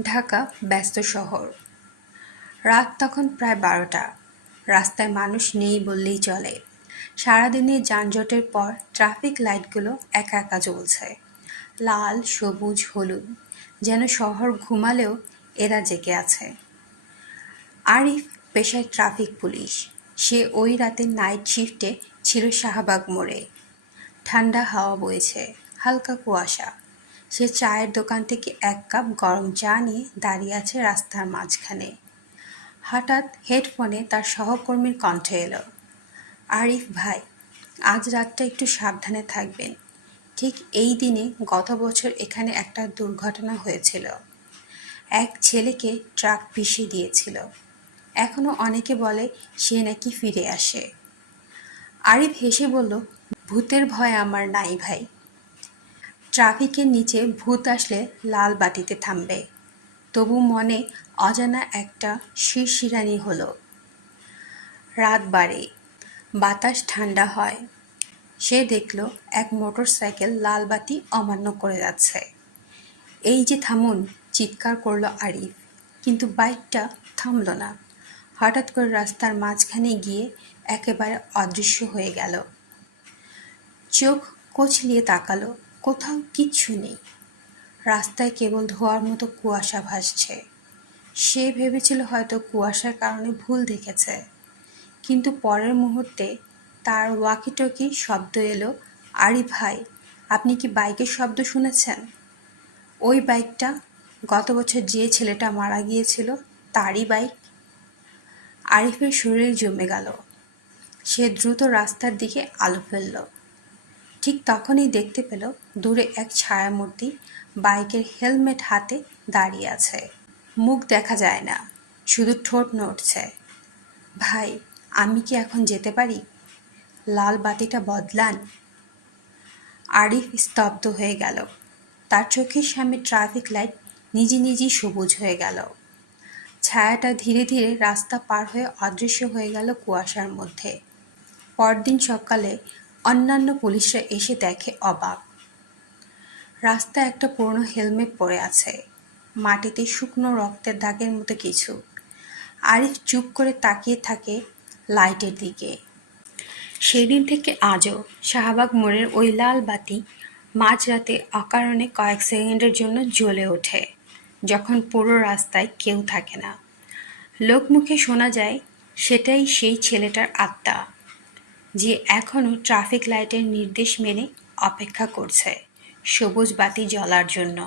ঢাকা ব্যস্ত শহর। রাত তখন প্রায় বারোটা। রাস্তায় মানুষ নেই বললেই চলে। সারাদিনের যানজটের পর ট্রাফিক লাইটগুলো একা একা জ্বলছে। লাল, সবুজ, হলুদ, যেন শহর ঘুমালেও এরা জেগে আছে। আরিফ পেশায় ট্রাফিক পুলিশ। সে ওই রাতে নাইট শিফটে ছিল শাহবাগ মোড়ে। ঠান্ডা হাওয়া বইছে, হালকা কুয়াশা। সে চায়ের দোকান থেকে এক কাপ গরম চা নিয়ে দাঁড়িয়ে আছে রাস্তার মাঝখানে। হঠাৎ হেডফোনে তার সহকর্মীর কণ্ঠ এলো। আরিফ ভাই, আজ রাতটা একটু সাবধানে থাকবেন। ঠিক এই দিনে গত বছর এখানে একটা দুর্ঘটনা হয়েছিল। এক ছেলেকে ট্রাক পিষে দিয়েছিল। এখনও অনেকে বলে সে নাকি ফিরে আসে। আরিফ হেসে বলল, ভূতের ভয় আমার নাই ভাই। ট্রাফিকের নিচে ভূত আসলে লাল বাটিতে থামবে। তবু মনে অজানা একটা শিরশিরানি হলো। রাত বাড়ে, বাতাস ঠান্ডা হয়। সে দেখল এক মোটর সাইকেল লাল বাতি অমান্য করে যাচ্ছে। এই যে থামুন, চিৎকার করল আরিফ, কিন্তু বাইকটা থামল না। হঠাৎ করে রাস্তার মাঝখানে গিয়ে একেবারে অদৃশ্য হয়ে গেল। চোখ কচলিয়ে তাকালো কোথাও কিচ্ছু নেই। রাস্তায় কেবল ধোয়ার মতো কুয়াশা ভাসছে। সে ভেবেছিল হয়তো কুয়াশার কারণে ভুল দেখেছে। কিন্তু পরের মুহূর্তে তার ওয়াকিটকি শব্দ এলো, আরি ভাই, আপনি কি বাইকের শব্দ শুনেছেন? ওই বাইকটা গত বছর যে ছেলেটা মারা গিয়েছিল তারই বাইক। আরিফের শরীর জমে গেল। সে দ্রুত রাস্তার দিকে আলো ফেলল। ঠিক তখনই দেখতে পেল দূরে এক ছায়ামূর্তি বাইকের হেলমেট হাতে দাঁড়িয়ে আছে। মুখ দেখা যায় না, শুধু ঠোঁট নড়ছে। ভাই, আমি কি এখন যেতে পারি? লাল বাতিটা বদলান। আরিফ স্তব্ধ হয়ে গেল। তার চোখের সামনে ট্রাফিক লাইট নিজে নিজেই সবুজ হয়ে গেল। ছায়াটা ধীরে ধীরে রাস্তা পার হয়ে অদৃশ্য হয়ে গেল কুয়াশার মধ্যে। পরদিন সকালে অন্যান্য পুলিশরা এসে দেখে অবাক। রাস্তায় একটা পুরনো হেলমেট পরে আছে। মাটিতে শুকনো রক্তের দাগের মতো কিছু। আরিফ চুপ করে তাকিয়ে থাকে লাইটের দিকে। সেদিন থেকে আজও শাহবাগ মোড়ের ওই লাল বাতি মাঝরাতে অকারণে কয়েক সেকেন্ডের জন্য জ্বলে ওঠে, যখন পুরো রাস্তায় কেউ থাকে না। লোকমুখে শোনা যায়, সেটাই সেই ছেলেটার আত্মা। যে এখনও ট্রাফিক লাইটের নির্দেশ মেনে অপেক্ষা করছে। সবুজ বাতি জ্বলার জন্য।